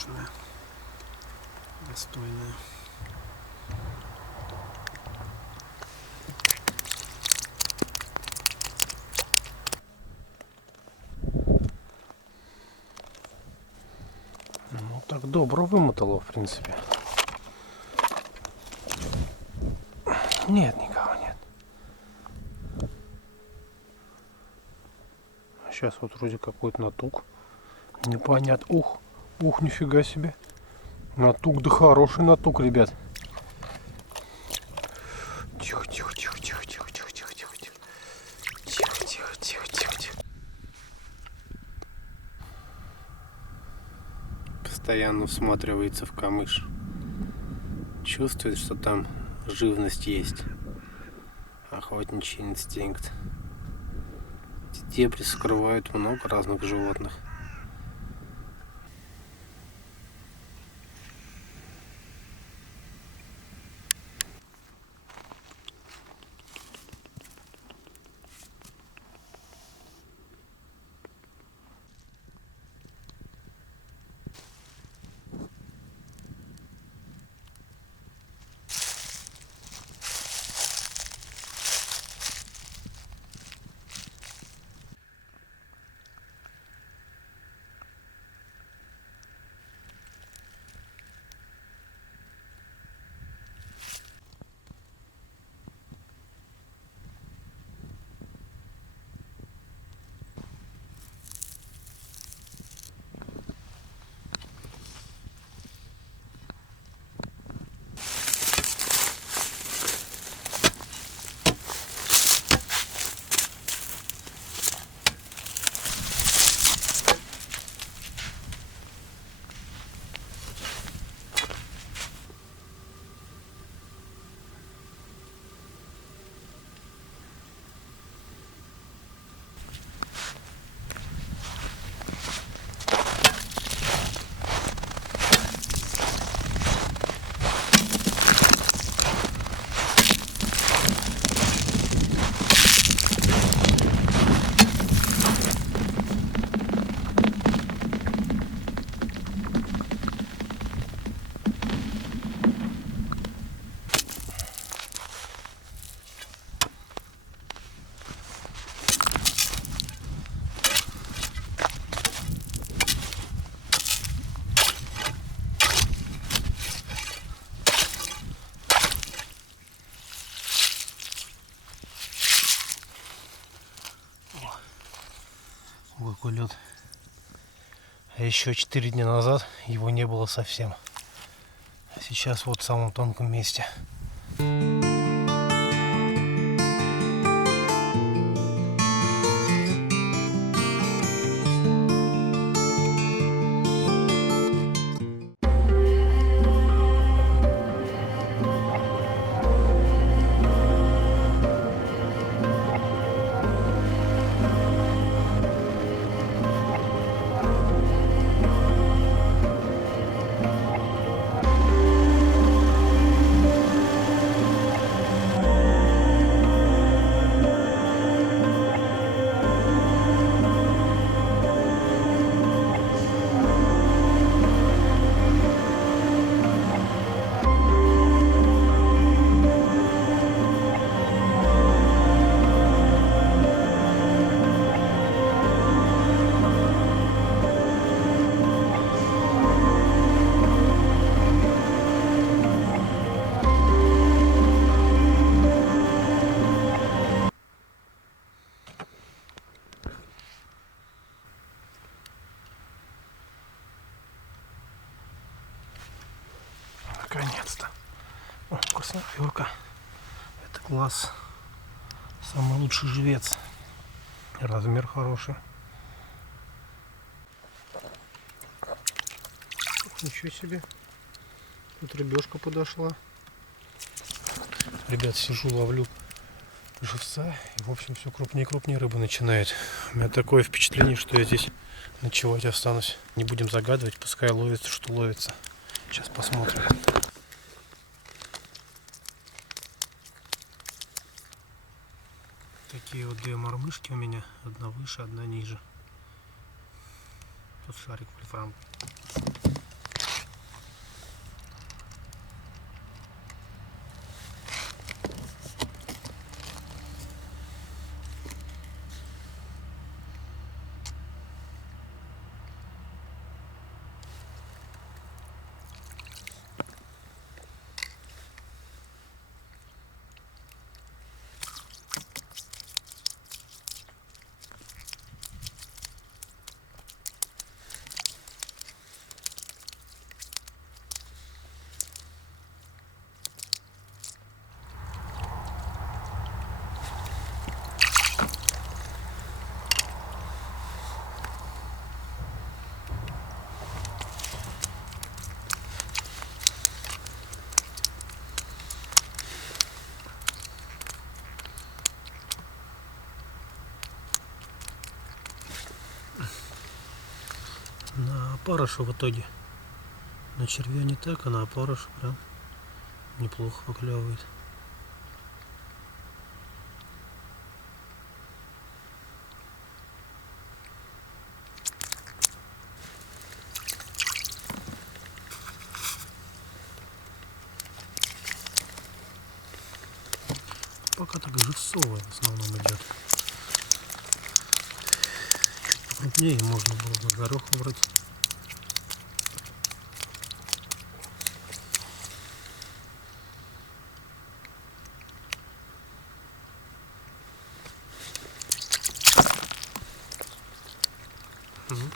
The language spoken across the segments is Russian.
надежная, достойная. Ну так добро вымотало, в принципе. Нет, никого нет. Сейчас вот вроде какой-то натук. Непонятно. Ух, нифига себе. Натук, да хороший натук, ребят. Тихо, тихо, тихо, тихо, тихо, тихо, тихо, тихо, тихо. Тихо, тихо, тихо, тихо, тихо. Постоянно всматривается в камыш. Чувствует, что там живность есть. Охотничий инстинкт. Дебри скрывают много разных животных. Какой лед. А еще 4 дня назад его не было совсем. А сейчас вот в самом тонком месте. Наконец-то. Красноперка. Это класс. Самый лучший живец. Размер хороший. Ничего себе. Тут рыбешка подошла. Ребят, сижу, ловлю живца. И, в общем, все крупнее и крупнее рыба начинает. У меня такое впечатление, что я здесь ночевать останусь. Не будем загадывать, пускай ловится, что ловится. Сейчас посмотрим. Такие вот две мормышки у меня. Одна выше, одна ниже. Тут шарик вольфрам. На опарыша в итоге. На червя не так, а на опарыша прям неплохо поклевывает. Пока так живцовая в основном идет. Чуть покрупнее можно было бы горох выбрать.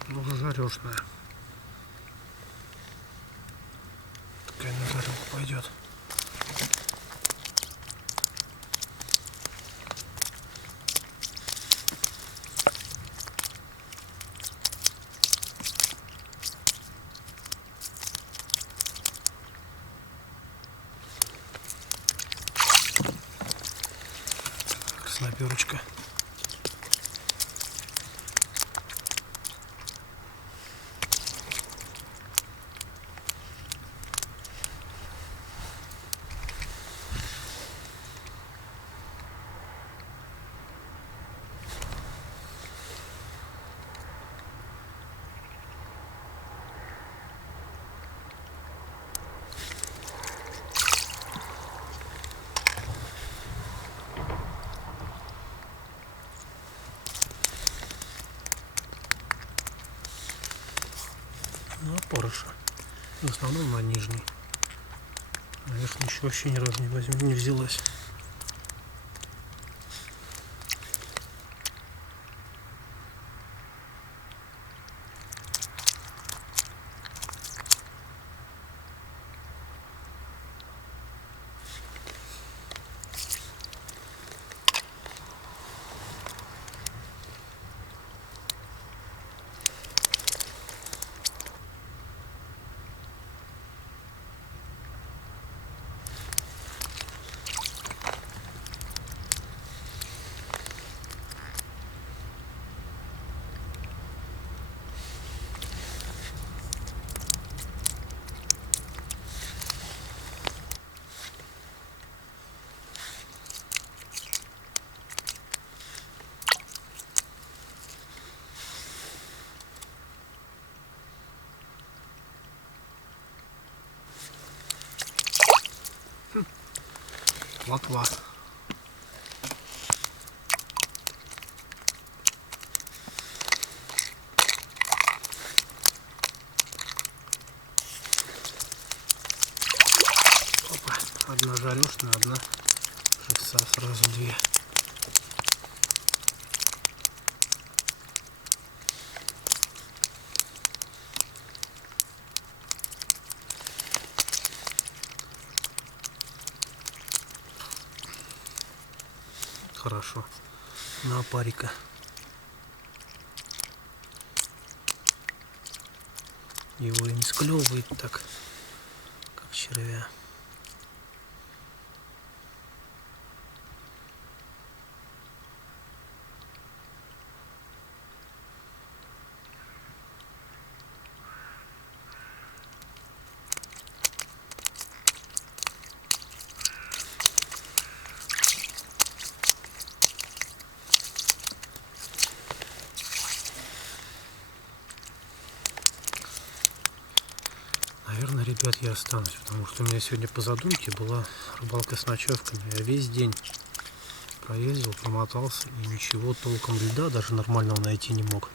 Ну, уже жарешная. Такая на жареху пойдет. Красноперочка. Ну, опарыша. В основном на нижней. Наверное, еще вообще ни разу не взялась. Лотва. Опа, одна жарешная, одна живца, сразу две. Хорошо. На опарика. Его и не склевывает так, как червя. Наверное, ребят, я останусь, потому что у меня сегодня по задумке была рыбалка с ночевками. Я весь день проездил, промотался и ничего толком льда даже нормального найти не мог.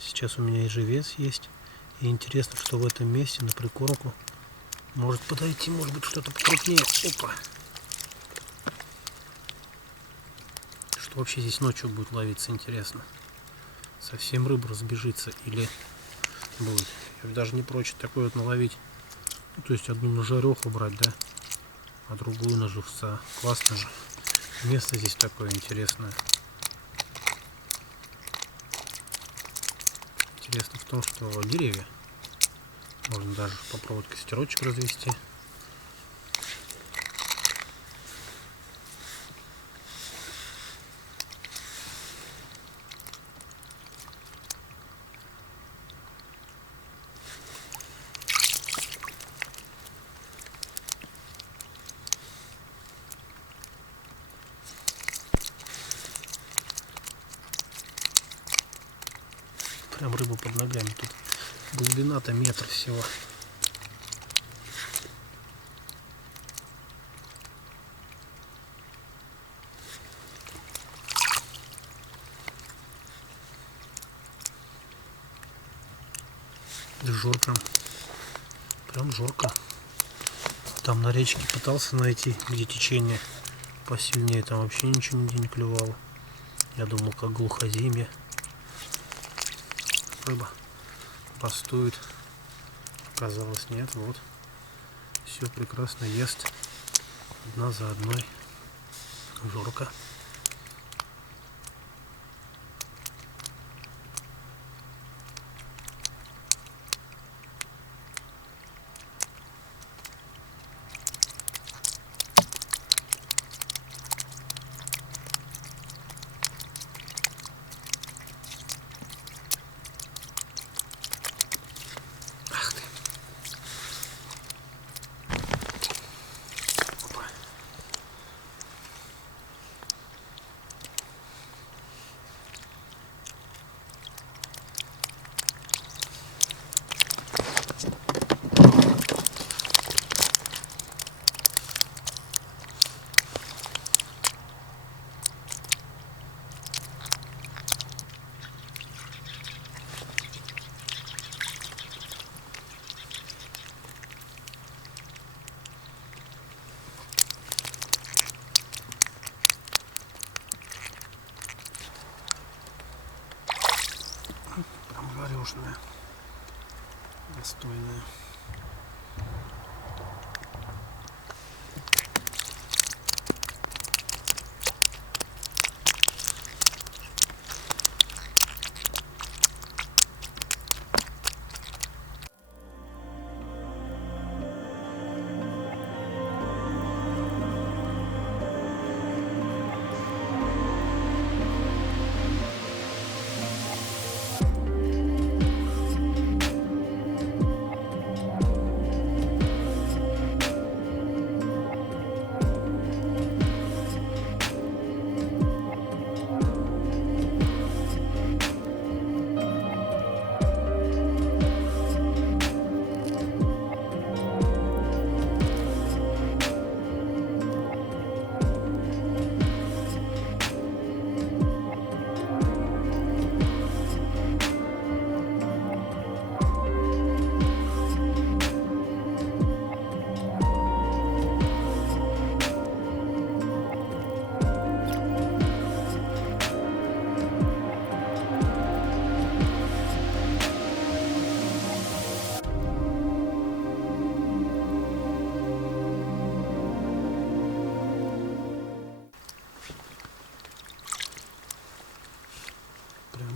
Сейчас у меня и живец есть. И интересно, что в этом месте на прикормку может подойти, может быть, что-то покрупнее. Опа! Что вообще здесь ночью будет ловиться, интересно. Совсем рыба разбежится или будет. Я даже не прочь такой вот наловить. Ну, то есть одну на жареху брать, да, а другую на живца. Классно же. Место здесь такое интересное. Интересно в том, что деревья. Можно даже попробовать костерочек развести. Прям рыба под ногами. Тут глубина-то метр всего. Жор прям жорко. Там на речке пытался найти, где течение посильнее, там вообще ничего нигде не клювало. Я думал, как глухоземье. Рыба бастует. Оказалось, нет, вот. Все прекрасно ест. Одна за одной. Жорка. Варежная, достойная.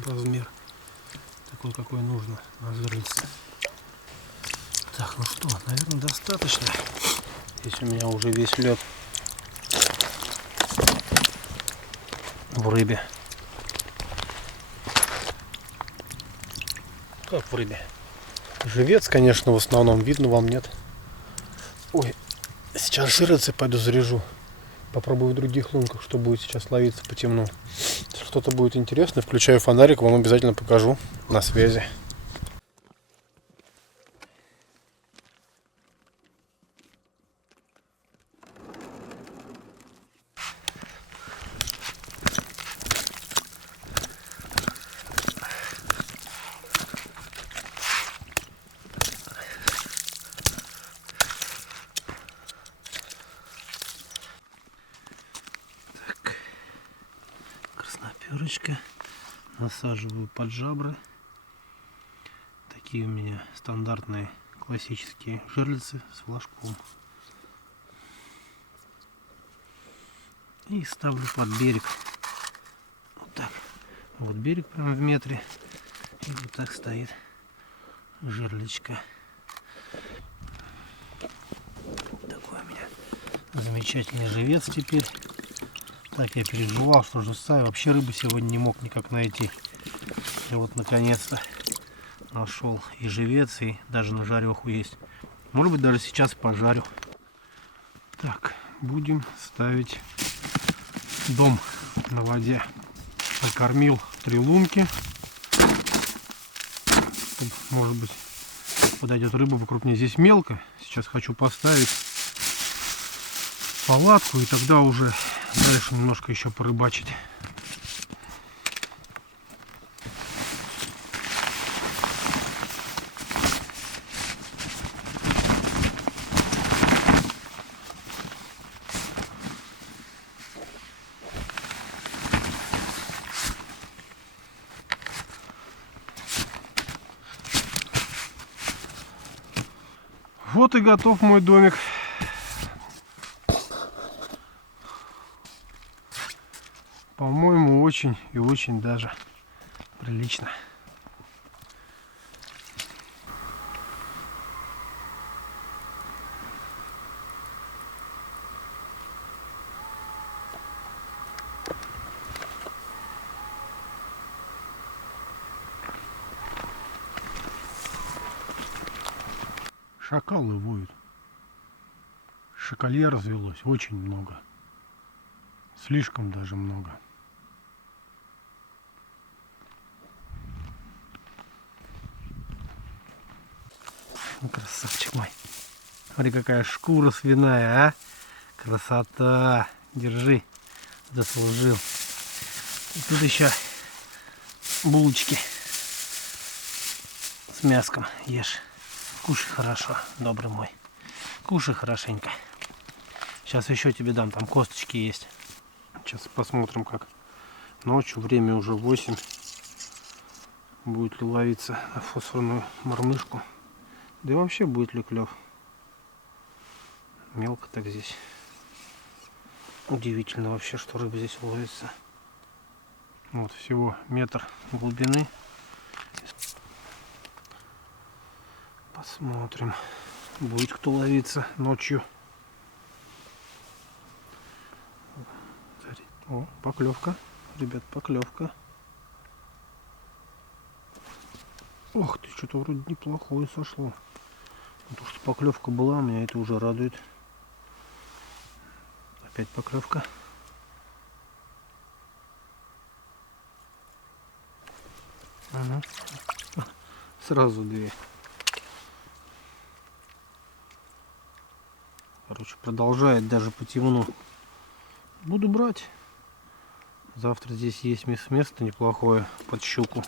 Размер такой, какой нужно на жерлице. Так, ну что, наверное, достаточно. Здесь у меня уже весь лед в рыбе. Как в рыбе? Живец, конечно, в основном видно вам, нет? Ой, сейчас жерлицы пойду заряжу. Попробую в других лунках, что будет сейчас ловиться по темну. Если что-то будет интересно, включаю фонарик, вам обязательно покажу. На связи. Красноперочка. Насаживаю под жабры. Такие у меня стандартные классические жерлицы с флажком. И ставлю под берег. Вот так. Вот берег прямо в метре. И вот так стоит жерличко. Такой у меня замечательный живец теперь. Так я переживал, что живца, вообще рыбы сегодня не мог никак найти. И вот наконец-то нашел и живец, и даже на жареху есть. Может быть, даже сейчас пожарю. Так, будем ставить дом на воде. Накормил 3 лунки. Тут, может быть, подойдет рыба покрупнее. Здесь мелко. Сейчас хочу поставить палатку, и тогда уже дальше немножко еще порыбачить. Вот и готов мой домик. По-моему, очень и очень даже прилично. Шакалы воют. Шакалья развелось очень много. Слишком даже много. Красавчик мой. Смотри, какая шкура свиная, а? Красота. Держи. Заслужил. И тут еще булочки с мяском ешь. Кушай хорошо, добрый мой. Кушай хорошенько. Сейчас еще тебе дам, там косточки есть. Сейчас посмотрим, как ночью, время уже 8. Будет ли ловиться на фосфорную мормышку. Да и вообще будет ли клев. Мелко так здесь. Удивительно вообще, что рыба здесь ловится. Вот всего метр глубины. Посмотрим, будет кто ловиться ночью. О, поклевка. Ребят, поклевка. Ох ты, что-то вроде неплохое сошло. То, что поклевка была, меня это уже радует. Опять поклевка. Ага. Сразу 2. Короче, продолжает даже по темну. Буду брать. Завтра здесь есть место неплохое под щуку.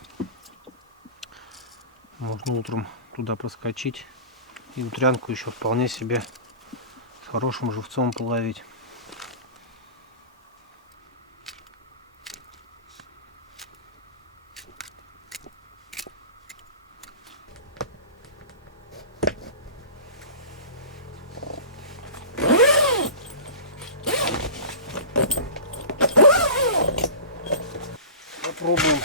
Можно утром туда проскочить. И утрянку еще вполне себе с хорошим живцом половить. Попробуем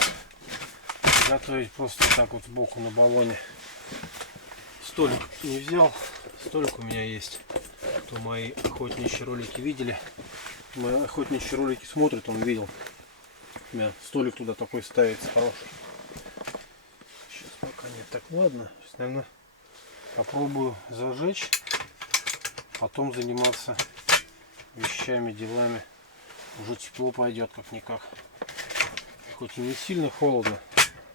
готовить просто так вот сбоку на баллоне. Столик не взял. Столик у меня есть. Кто мои охотничьи ролики видели, мои охотничьи ролики смотрит, он видел. У меня столик туда такой ставится хороший. Сейчас пока нет. Так, ладно. Сейчас, наверное, попробую зажечь. Потом заниматься вещами, делами. Уже тепло пойдет как-никак. Хоть и не сильно холодно.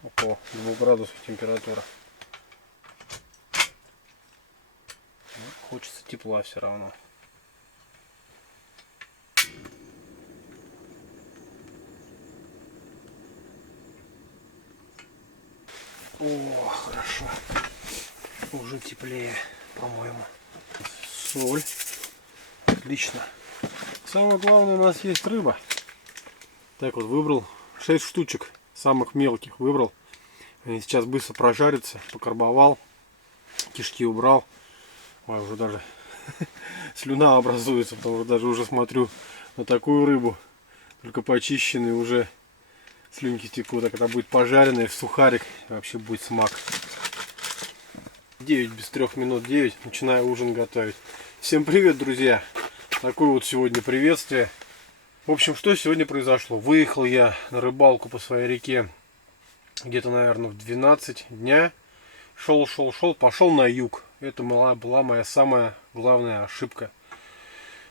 Около 2 градусов температура. Но хочется тепла все равно. О, хорошо. Уже теплее, по-моему. Соль. Отлично. Самое главное, у нас есть рыба. Так вот, выбрал 6 штучек. Самых мелких выбрал. Они сейчас быстро прожарятся. Покарбовал. Кишки убрал. Ой, уже даже слюна образуется. Потому что даже уже смотрю, на такую рыбу. Только почищенный уже слюнки текут. А когда будет пожаренная в сухарик, вообще будет смак. 9 без 3 минут 9. Начинаю ужин готовить. Всем привет, друзья. Такое вот сегодня приветствие. В общем, что сегодня произошло? Выехал я на рыбалку по своей реке где-то, наверное, в 12 дня. Шел, пошел на юг. Это была моя самая главная ошибка.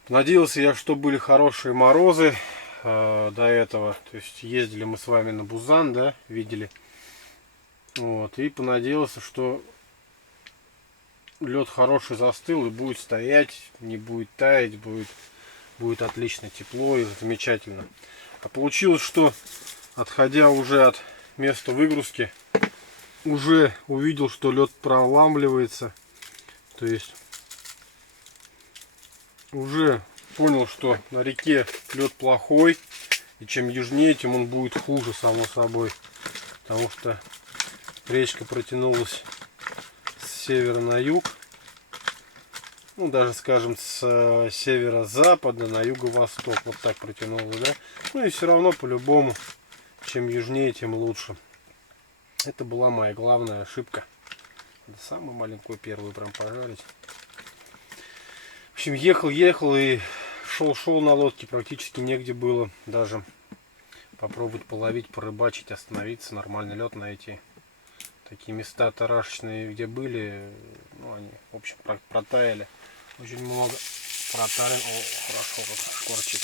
Надеялся я, что были хорошие морозы до этого. То есть ездили мы с вами на Бузан, да, видели. Вот, и понадеялся, что лед хороший застыл и будет стоять, не будет таять, будет отлично тепло и замечательно. А получилось, что отходя уже от места выгрузки, уже увидел, что лед проламливается. То есть уже понял, что на реке лед плохой, и чем южнее, тем он будет хуже, само собой, потому что речка протянулась с севера на юг, ну даже, скажем, с северо-запада на юго-восток, вот так протянулась, да. Ну и все равно по-любому, чем южнее, тем лучше. Это была моя главная ошибка. Надо самую маленькую первую прям пожарить. В общем, ехал и шел на лодке, практически негде было даже попробовать половить, порыбачить, остановиться, нормальный лед найти. Такие места тарашечные, где были, ну они, в общем, протаяли. Очень много протаяли. О, хорошо, как шкварчит.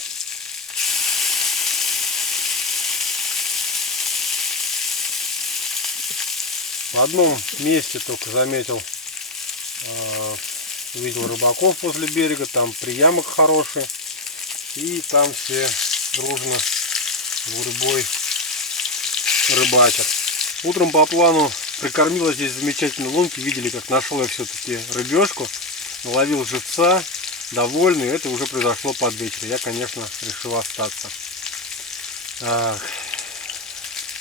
В одном месте только заметил, увидел рыбаков возле берега, там приямок хороший, и там все дружно гурьбой рыбачат. Утром по плану прикормила здесь замечательные лунки, видели, как нашел я все-таки рыбешку, наловил живца, довольный. Это уже произошло под вечер. Я, конечно, решил остаться.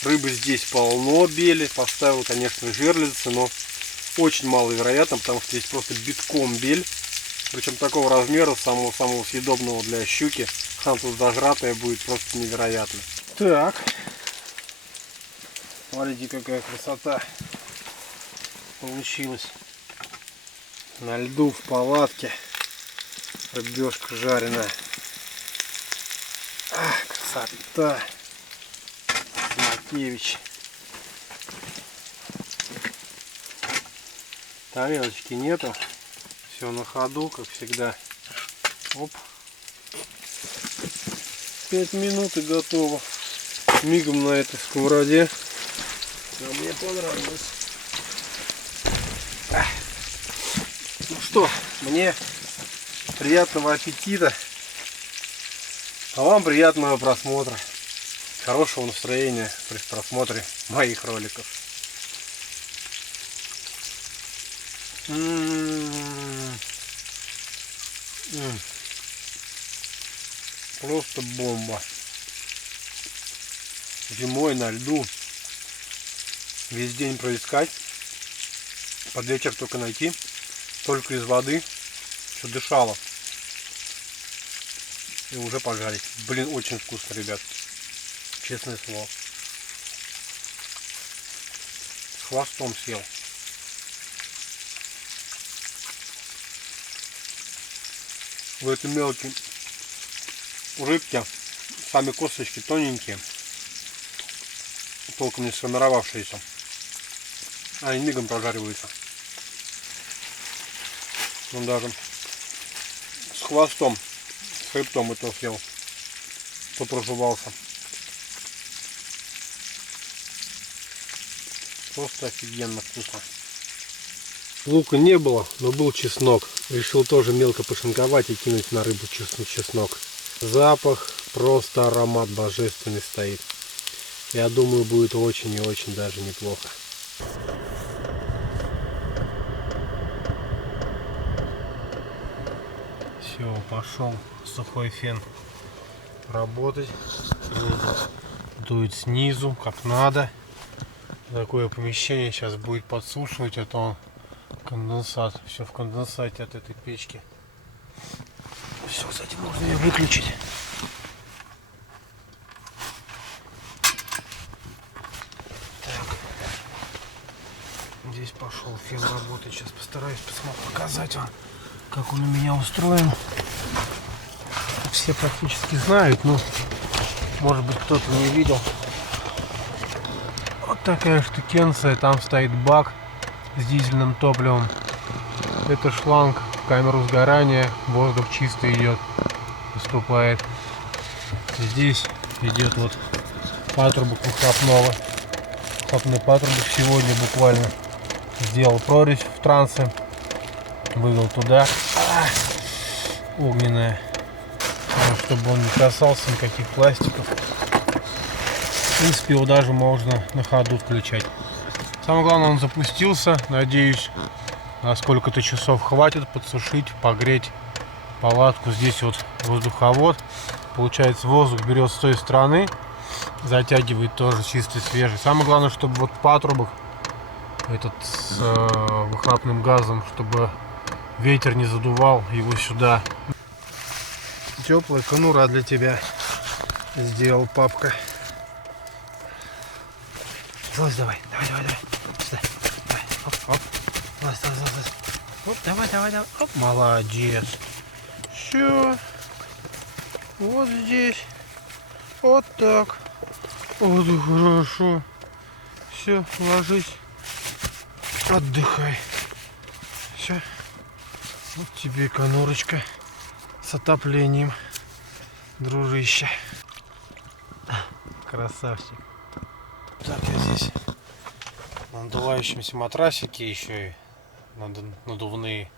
Рыбы здесь полно, бели. Поставил, конечно, жерлицы, но очень маловероятно, потому что здесь просто битком бель. Причем такого размера, самого съедобного для щуки. Она тут зажратая будет просто невероятно. Так. Смотрите, какая красота получилась. На льду в палатке. Рыбешка жареная. Ах, красота. Макевич. Тарелочки нету. Все на ходу, как всегда. Оп. 5 минут и готово. Мигом на этой сковороде. А мне понравилось. Ну что, мне приятного аппетита. А вам приятного просмотра. Хорошего настроения при просмотре моих роликов. Просто бомба. Зимой на льду весь день проискать, под вечер только найти, только из воды, что дышало, и уже пожарить. Блин, очень вкусно, ребят. Честное слово. С хвостом съел. В этой мелкие рыбки, сами косточки тоненькие, толком не сформировавшиеся. Они мигом прожариваются. Он даже с хвостом, с хребтом и то съел, то проживался. Просто офигенно вкусно. Лука не было, но был чеснок. Решил тоже мелко пошинковать и кинуть на рыбу чеснок. Запах, просто аромат божественный стоит. Я думаю, будет очень и очень даже неплохо. Все, пошел сухой фен работать. Дует снизу, как надо. Такое помещение сейчас будет подсушивать, это он конденсат. Все в конденсате от этой печки. Все, кстати, можно ее выключить. здесь пошел фен работать. Сейчас постараюсь показать вам, как он у меня устроен. Все практически знают, но может быть кто-то не видел. Вот такая штукенция. Там стоит бак с дизельным топливом. Это шланг в камеру сгорания. Воздух чистый идет, поступает. Здесь идет вот патрубок выхлопного. Выхлопной патрубок сегодня буквально сделал прорезь в трансе. Вывел туда. Огненная. Чтобы он не касался никаких пластиков. В принципе, его даже можно на ходу включать. Самое главное, он запустился. Надеюсь, на сколько-то часов хватит подсушить, погреть палатку. Здесь вот воздуховод. Получается, воздух берет с той стороны, затягивает тоже чистый, свежий. Самое главное, чтобы вот патрубок этот с выхлопным газом, чтобы ветер не задувал его сюда. Теплая конура для тебя сделал папка. Залазь, давай. Сюда. Давай. Оп. Залазь. Оп, давай. Оп, молодец. Все. Вот здесь. Вот так. Вот и хорошо. Все, ложись. Отдыхай. Все. Вот тебе конурочка с отоплением, дружище. Красавчик. Так, я здесь на надувающемся матрасике еще и надувные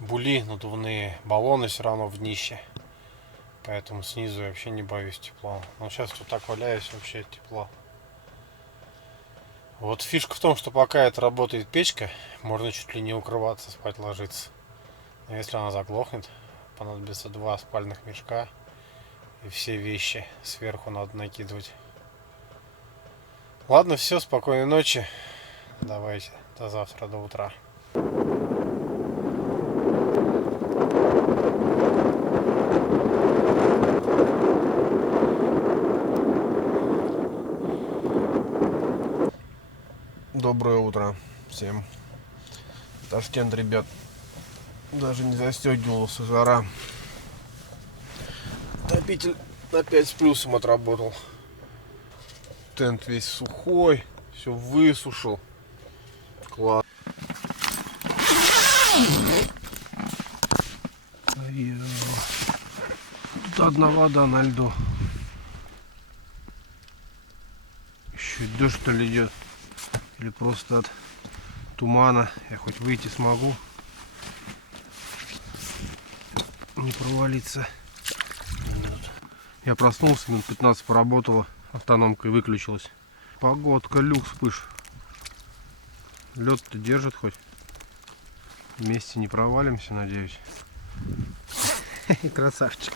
були, надувные баллоны все равно в днище. Поэтому снизу я вообще не боюсь тепла. Но сейчас тут так валяюсь, вообще тепло. Вот фишка в том, что пока это работает печка, можно чуть ли не укрываться, спать ложиться. Но если она заглохнет, понадобится 2 спальных мешка. И все вещи сверху надо накидывать. Ладно, все, спокойной ночи. Давайте, до завтра, до утра. Доброе утро всем. Ташкент, ребят. Даже не застегивался, жара. Отопитель на 5 с плюсом отработал. Тент весь сухой, все высушил. Класс. Тут одна вода на льду. Еще дождь, что ли, идет. Или просто от тумана. Я хоть выйти смогу. Не провалиться. Я проснулся, минут 15 поработала. Автономка и выключилась. Погодка, люкс, пыш. Лед-то держит хоть. Вместе не провалимся, надеюсь. Красавчик.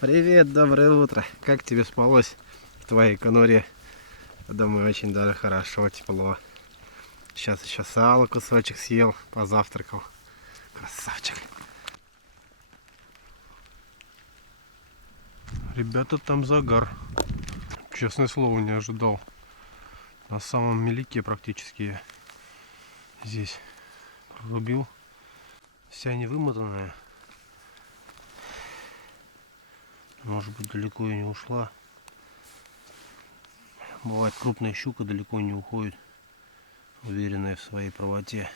Привет, доброе утро. Как тебе спалось в твоей конуре? Думаю, очень даже хорошо, тепло. Сейчас еще сало кусочек съел, позавтракал. Красавчик. Ребята, там загар. Честное слово, не ожидал. На самом меляке практически я здесь прорубил. Вся не вымотанная. Может быть, далеко и не ушла. Бывает, крупная щука далеко не уходит, уверенная в своей правоте.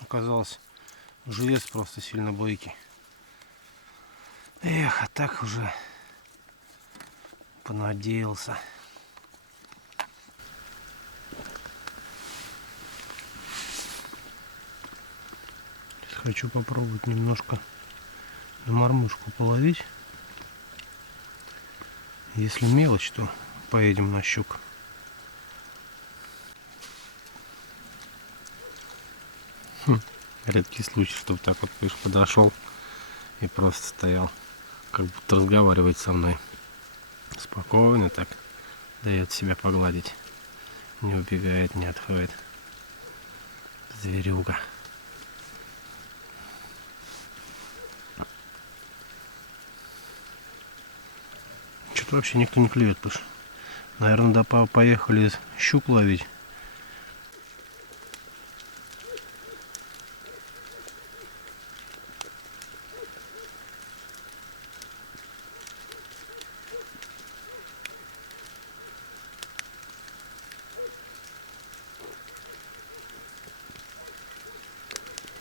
Оказалось, живец просто сильно бойкий. Эх, а так уже понадеялся. Хочу попробовать немножко на мормышку половить. Если мелочь, то поедем на щук. Редкий случай, чтобы так вот подошел и просто стоял, как будто разговаривает со мной. Спокойно так дает себя погладить. Не убегает, не отходит. Зверюга. Что-то вообще никто не клюет, потому что Наверное, да, поехали щук ловить.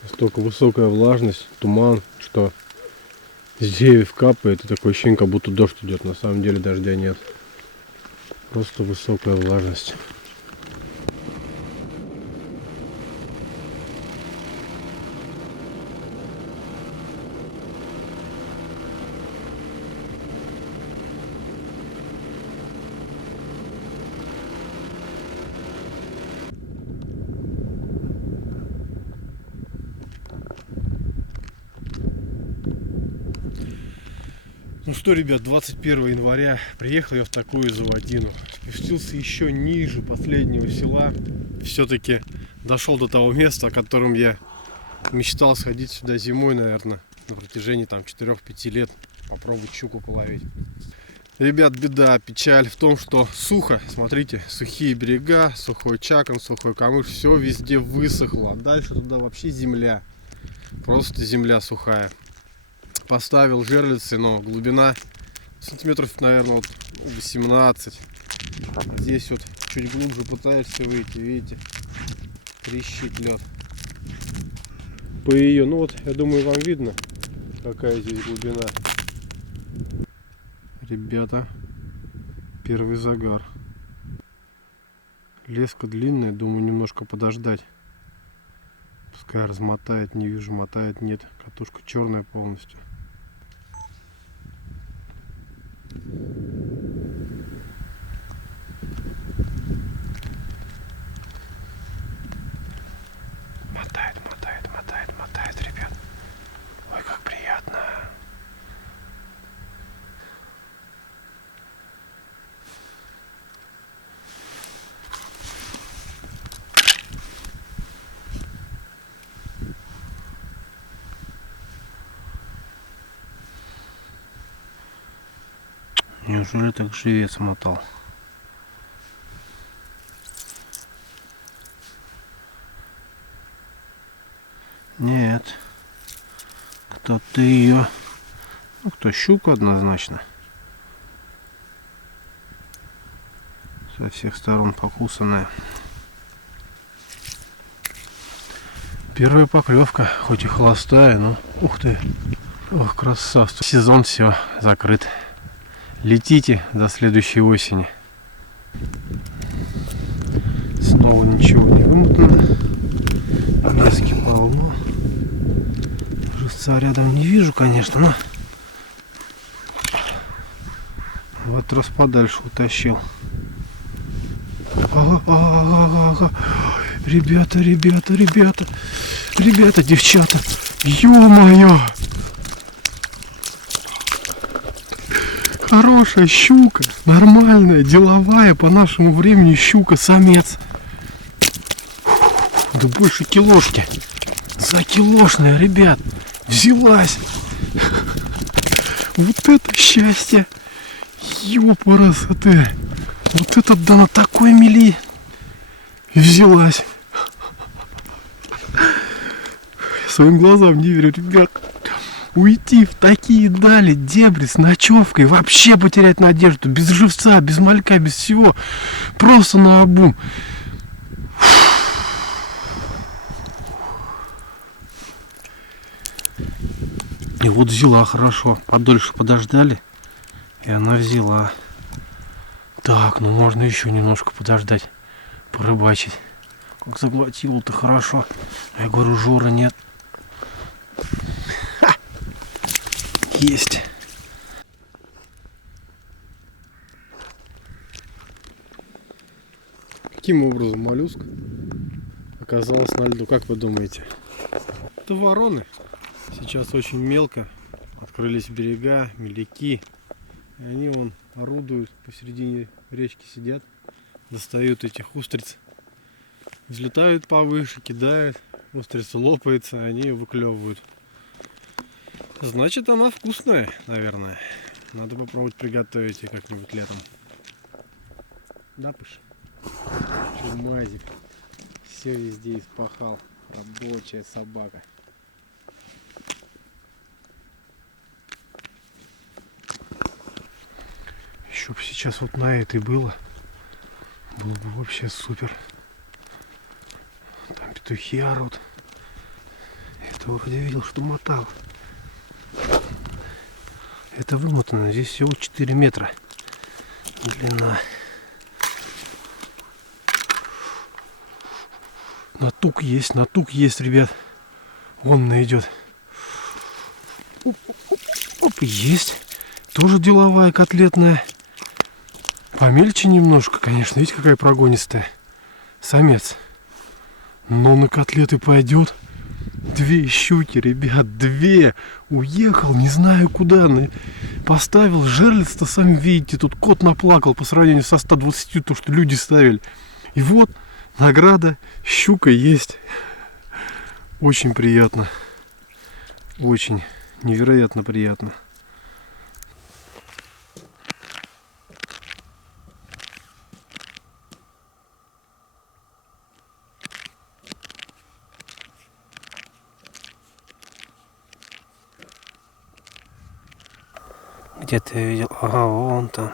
Настолько высокая влажность, туман, что с деревьев капает, и такое ощущение, как будто дождь идет. На самом деле дождя нет. Просто высокая влажность. Ну что, ребят, 21 января приехал я в такую заводину. Спустился еще ниже последнего села. Все-таки дошел до того места, о котором я мечтал сходить сюда зимой, наверное, на протяжении там 4-5 лет. Попробовать щуку половить. Ребят, беда, печаль в том, что сухо. Смотрите, сухие берега, сухой чакан, сухой камыш. Все везде высохло. А дальше туда вообще земля. Просто земля сухая. Поставил жерлицы, но глубина сантиметров, наверное, вот 18. Здесь вот чуть глубже пытаешься выйти, видите, трещит лед. По ее, ну вот, я думаю, вам видно, какая здесь глубина. Ребята, первый загар. Леска длинная, думаю, немножко подождать. Пускай размотает, не вижу, мотает, нет. Катушка черная полностью. Мотает, ребят. Ой, как приятно. Неужели так живец мотал? Нет. Кто-то ее... Ну, кто, щука однозначно. Со всех сторон покусанная. Первая поклевка, хоть и холостая, но... Ух ты! Ох, красавцы! Сезон все закрыт. Летите до следующей осени. Снова ничего не вымотано. Лески полно. Живца рядом не вижу, конечно, но в этот раз подальше утащил. Ага. Ребята, девчата. Ё-моё! Хорошая щука, нормальная, деловая, по нашему времени щука-самец. Да больше килошки. За килошная, ребят, взялась. Вот это счастье. Ёпарасоте. Вот это да на такой мели взялась. Я своим глазам не верю, ребят. Уйти в такие дали, дебри с ночевкой, вообще потерять надежду, без живца, без малька, без всего, просто наобум. И вот взяла хорошо, подольше подождали, и она взяла. Так, ну можно еще немножко подождать, порыбачить. Как заглотила-то хорошо. Я говорю, Жора, нет. Есть. Каким образом моллюск оказался на льду, как вы думаете? Это вороны. Сейчас очень мелко. Открылись берега, меляки. И они вон орудуют посередине речки, сидят, достают этих устриц. Взлетают повыше, кидают. Устрица лопается, они ее выклевывают. Значит, она вкусная, наверное. Надо попробовать приготовить ее как-нибудь летом. Да, Пыш? Чумазик. Все везде испахал. Рабочая собака. Еще бы сейчас вот на этой было бы вообще супер. Там петухи орут. Это вроде видел, что мотал. Это вымотано. Здесь всего 4 метра длина. Натук есть, ребят. Вон она идет. Оп, есть. Тоже деловая, котлетная. Помельче немножко, конечно. Видите, какая прогонистая. Самец. Но на котлеты пойдет. 2 щуки, ребят, 2. Уехал, не знаю куда. Поставил жерлиц-то, сами видите. Тут кот наплакал по сравнению со 120, то, что люди ставили. И вот награда. Щука есть. Очень приятно. Очень невероятно приятно. Где-то я видел. Ага, вон там.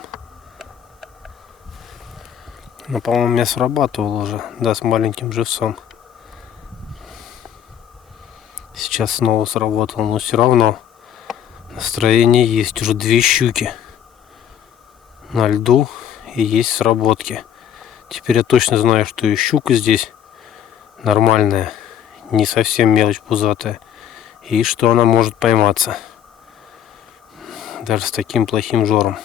Но, по-моему, меня срабатывал уже. Да, с маленьким живцом. Сейчас снова сработал. Но все равно настроение есть. Уже 2 щуки на льду. И есть сработки. Теперь я точно знаю, что и щука здесь нормальная. Не совсем мелочь пузатая. И что она может пойматься. Даже с таким плохим жором.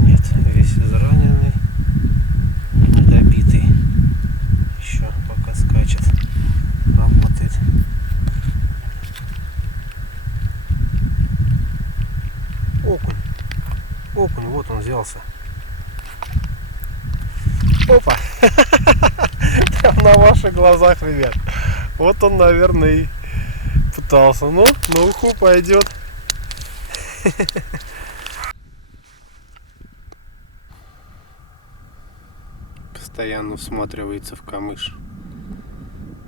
Нет, весь израненный, недобитый. Еще пока скачет, работает. Окунь, вот он взялся. Опа! Прям на ваших глазах, ребят. Вот он, наверное, и пытался. Ну, на уху пойдет. Постоянно всматривается в камыш.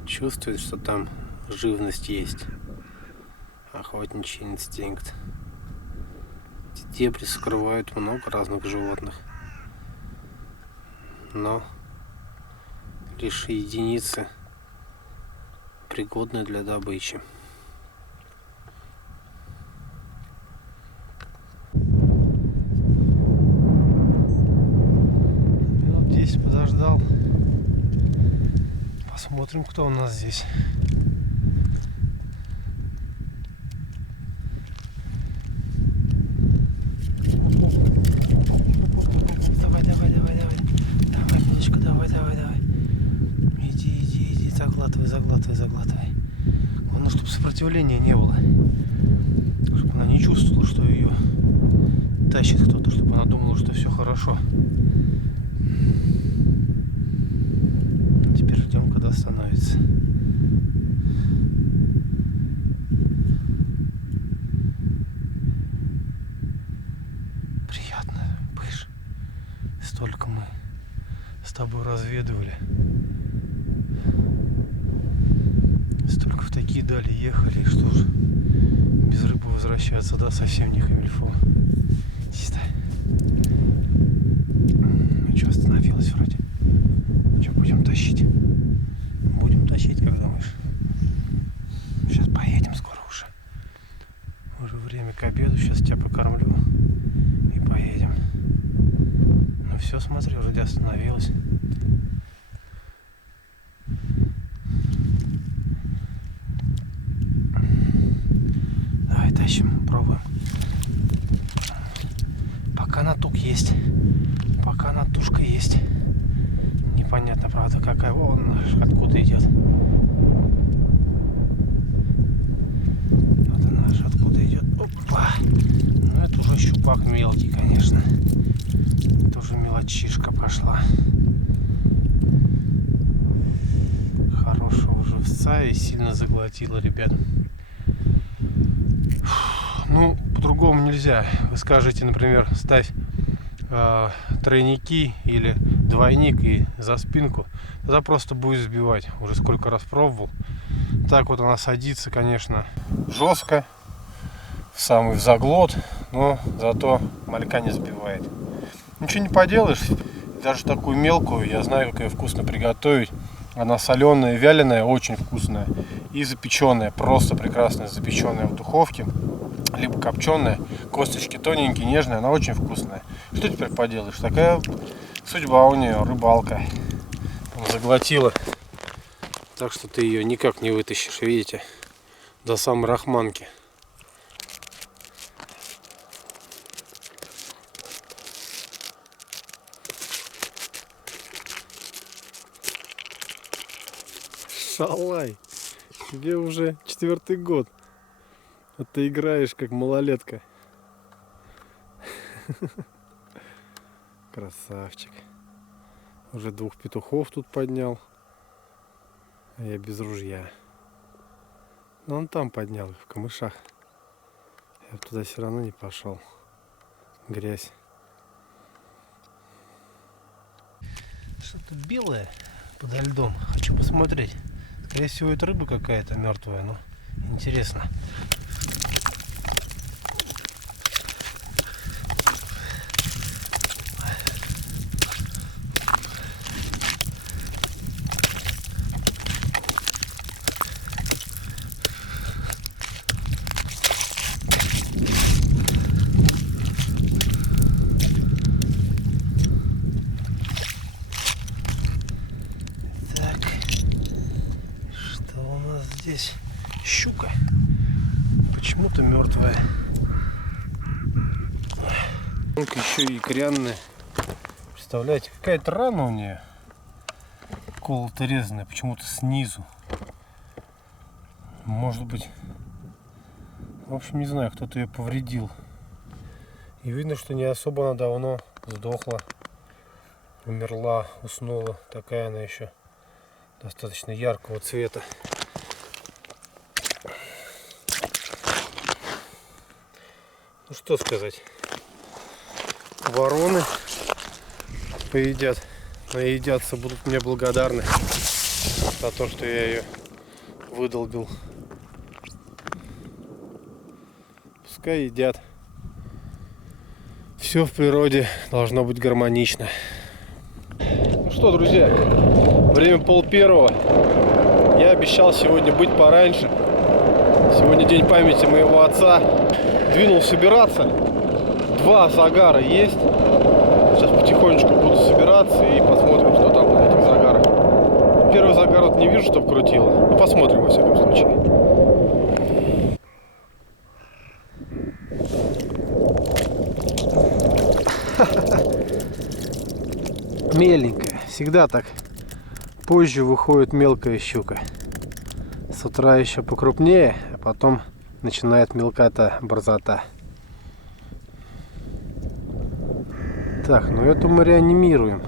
Чувствует, что там живность есть. Охотничий инстинкт. Эти дебри скрывают много разных животных. Но лишь единицы пригодны для добычи. Минут 10 подождал. Посмотрим, кто у нас здесь. Заглатывай. Главное, чтобы сопротивления не было. Чтобы она не чувствовала, что ее тащит кто-то, чтобы она думала, что все хорошо. Теперь ждем, когда остановится. Приятно, Пыш. Столько мы с тобой разведывали. Столько в такие дали ехали, что ж без рыбы возвращаться, да, совсем не камильфо. Чисто. Ну что, остановилась вроде. Что, будем тащить? Будем тащить, как думаешь? Сейчас поедем скоро уже. Уже время к обеду, сейчас тебя покормлю и поедем. Ну все, смотри, вроде остановилась. Тащим, пробуем. Пока натук есть. Пока натушка есть. Непонятно, правда, какая. Вон откуда идет. Вот она же откуда идет. Опа! Ну это уже щупак мелкий, конечно. Это уже мелочишка пошла. Хорошего живца. конца и сильно заглотила, ребят. Ну, по-другому нельзя. Вы скажете, например, ставь тройники или двойник и за спинку. Тогда просто будет сбивать. Уже сколько раз пробовал. Так вот она садится, конечно, жестко, в самый заглот, но зато малька не сбивает. Ничего не поделаешь. Даже такую мелкую я знаю, как ее вкусно приготовить. Она соленая, вяленая, очень вкусная. И запеченная, просто прекрасная, запеченная в духовке. Либо копченая, косточки тоненькие, нежные, она очень вкусная. Что теперь поделаешь? Такая судьба у нее, рыбалка. Заглотила. Так что ты ее никак не вытащишь, видите? До самой рахманки. Шалай, тебе уже 4-й год, а ты играешь как малолетка. Красавчик. Уже 2 петухов тут поднял, а я без ружья. Но он там поднял их, в камышах. Я туда все равно не пошел. Грязь. Что-то белое подо льдом. Хочу посмотреть. Скорее всего, это рыба какая-то мертвая, но интересно. Здесь щука, почему-то мертвая. Только еще и икряная. Представляете, какая-то рана у нее колото резаная, почему-то снизу. Может быть, в общем, не знаю, кто-то ее повредил. И видно, что не особо она давно сдохла, умерла, уснула. Такая она еще достаточно яркого цвета. Ну что сказать, вороны поедят, наедятся, будут мне благодарны за то, что я ее выдолбил. Пускай едят. Все в природе должно быть гармонично. Ну что, друзья, время 12:30. Я обещал сегодня быть пораньше. Сегодня день памяти моего отца. Двинул собираться. 2 загара есть. Сейчас потихонечку буду собираться и посмотрим, что там на этих загарах. Первый загар вот не вижу, чтоб крутило. Ну, посмотрим во всяком случае. Меленькая. Всегда так. Позже выходит мелкая щука. С утра еще покрупнее, а потом начинает мелкота, борзота. Так, ну эту мы реанимируем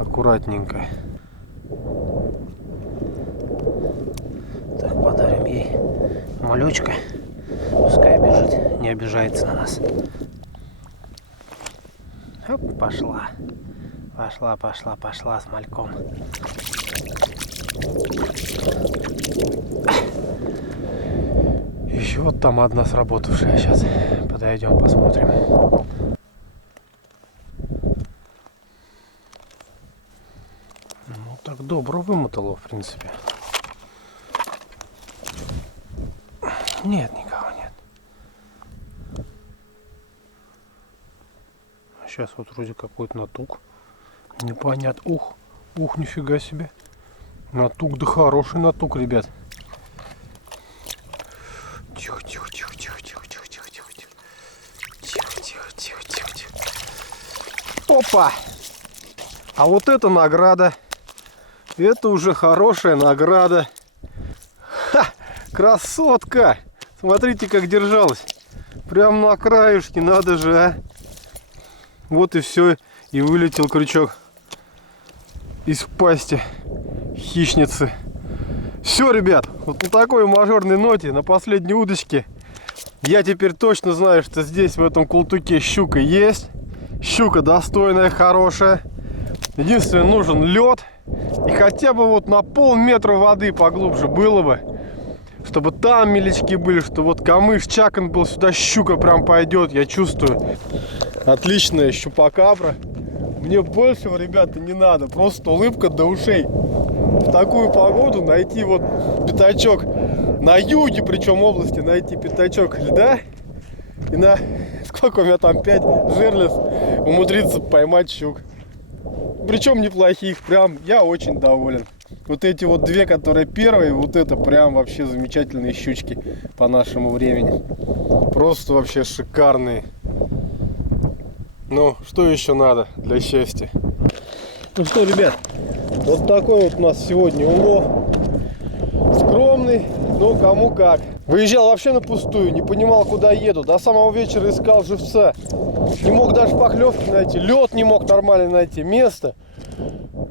аккуратненько. Так, подарим ей малючка. Пускай бежит, не обижается на нас. Оп, пошла. Пошла с мальком. Еще вот там одна сработавшая. Сейчас подойдем, посмотрим. Ну так добро вымотало, в принципе. Нет, никого нет. Сейчас вот вроде какой-то натук. Непонятно. Ух, нифига себе. Натук, да хороший натук, ребят. Тихо. Опа! А вот это награда. Это уже хорошая награда. Ха! Красотка! Смотрите, как держалась. Прям на краюшке, надо же, а. Вот и все. И вылетел крючок из пасти хищницы. Все, ребят, вот на такой мажорной ноте, на последней удочке, я теперь точно знаю, что здесь в этом култуке щука есть. Щука достойная, хорошая. Единственное, нужен лед. И хотя бы вот на полметра воды поглубже было бы. Чтобы там мелечки были, что вот камыш, чакан был, сюда щука прям пойдет, я чувствую. Отличная щупакабра. Мне большего, ребята, не надо. Просто улыбка до ушей. В такую погоду найти вот пятачок на юге, причем области, найти пятачок льда и на, сколько у меня там, 5 жерлиц умудриться поймать щук. Причем неплохих, прям я очень доволен. Вот эти вот две, которые первые, вот это прям вообще замечательные щучки по нашему времени. Просто вообще шикарные. Ну, что еще надо для счастья? Ну что, ребят, вот такой вот у нас сегодня улов. Скромный, но кому как. Выезжал вообще на пустую, не понимал, куда еду. До самого вечера искал живца. Не мог даже похлевки найти, лед не мог нормально найти, место.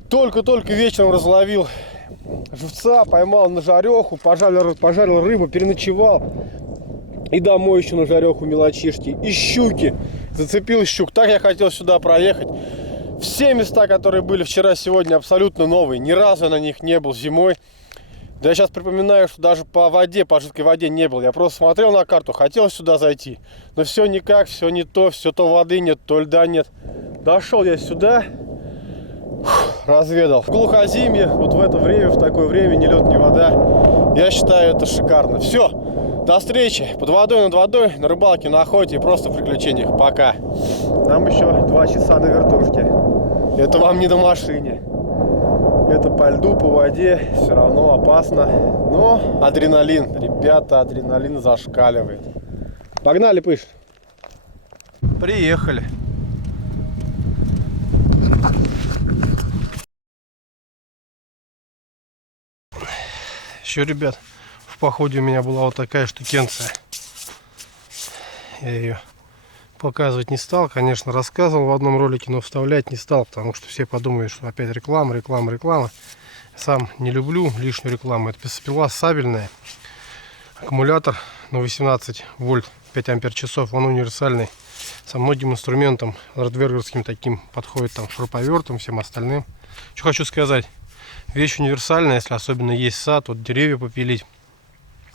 Только-только вечером разловил живца, поймал на жареху, пожарил рыбу, переночевал. И домой еще на жареху мелочишки. И щуки. Зацепил щук. Так я хотел сюда проехать. Все места, которые были вчера-сегодня, абсолютно новые. Ни разу я на них не был зимой. Да я сейчас припоминаю, что даже по воде, по жидкой воде не был. Я просто смотрел на карту, хотел сюда зайти. Но все никак, все не то. Все то воды нет, то льда нет. Дошел я сюда. Разведал. В глухозимье, вот в это время, в такое время, ни лед, ни вода. Я считаю, это шикарно. Все. До встречи под водой, над водой, на рыбалке, на охоте и просто в приключениях. Пока. Нам еще 2 часа на вертушке. Это вам не на машине. Это по льду, по воде. Все равно опасно. Но адреналин. Ребята, адреналин зашкаливает. Погнали, Пыш. Приехали. Еще, ребят, в походе у меня была вот такая штукенция. Я ее показывать не стал, конечно, рассказывал в одном ролике, но вставлять не стал, потому что все подумают, что опять реклама. Сам не люблю лишнюю рекламу. Это пила сабельная, аккумулятор на 18 вольт, 5 ампер часов, он универсальный, со многим инструментом ротвергерским таким подходит, там, шуруповертом, всем остальным. Что хочу сказать. Вещь универсальная, если особенно есть сад, вот деревья попилить,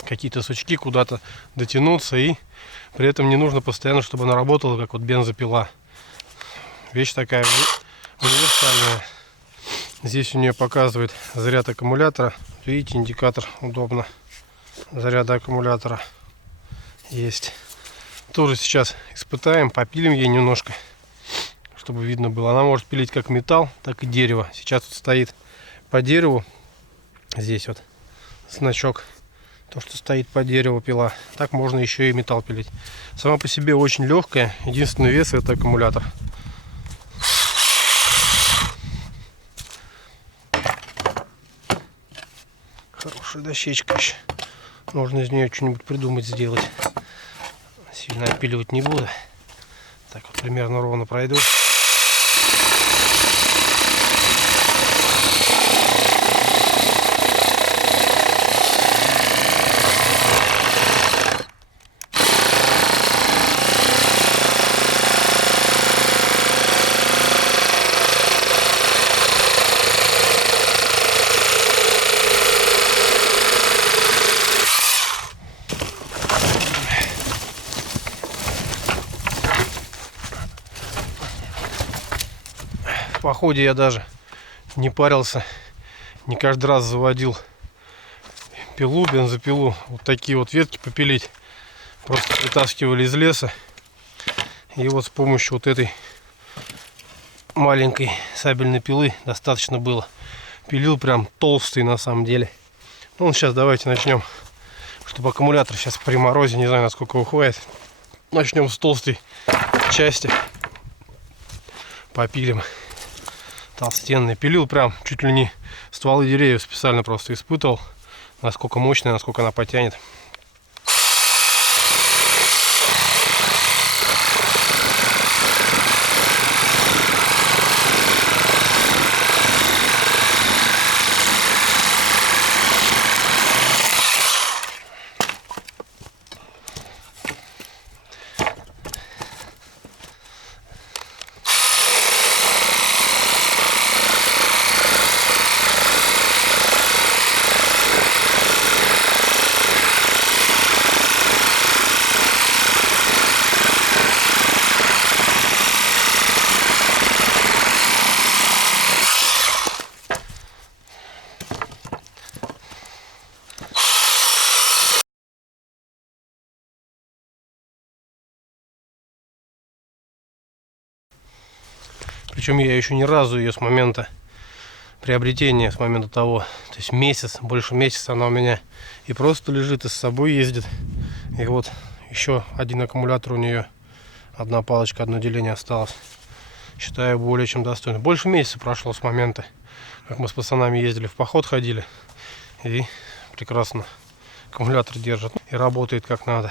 какие-то сучки куда-то дотянуться, и при этом не нужно постоянно, чтобы она работала, как вот бензопила. Вещь такая универсальная. Здесь у нее показывает заряд аккумулятора. Видите, индикатор удобно. Заряда аккумулятора есть. Тоже сейчас испытаем, попилим ей немножко, чтобы видно было. Она может пилить как металл, так и дерево. Сейчас тут стоит по дереву, здесь вот значок, то, что стоит по дереву пила. Так можно еще и металл пилить. Сама по себе очень легкая. Единственный вес — это аккумулятор. Хорошая дощечка еще. Можно из нее что-нибудь придумать, сделать. Сильно отпиливать не буду. Так вот примерно ровно пройду. В походе я даже не парился, не каждый раз заводил пилу, бензопилу, вот такие вот ветки попилить. Просто вытаскивали из леса, и вот с помощью вот этой маленькой сабельной пилы достаточно было. Пилил прям толстый на самом деле. Ну сейчас давайте начнем, чтобы аккумулятор сейчас при морозе, не знаю, насколько его хватит. Начнем с толстой части, попилим. Толстенный. Пилил прям чуть ли не стволы деревьев, специально просто испытывал, насколько мощная, насколько она потянет. Причем я еще ни разу ее с момента приобретения, с момента того, то есть месяц, больше месяца она у меня и просто лежит, и с собой ездит. И вот еще один аккумулятор у нее, одна палочка, одно деление осталось. Считаю, более чем достойно. Больше месяца прошло с момента, как мы с пацанами ездили в поход, ходили. И прекрасно аккумулятор держит и работает как надо.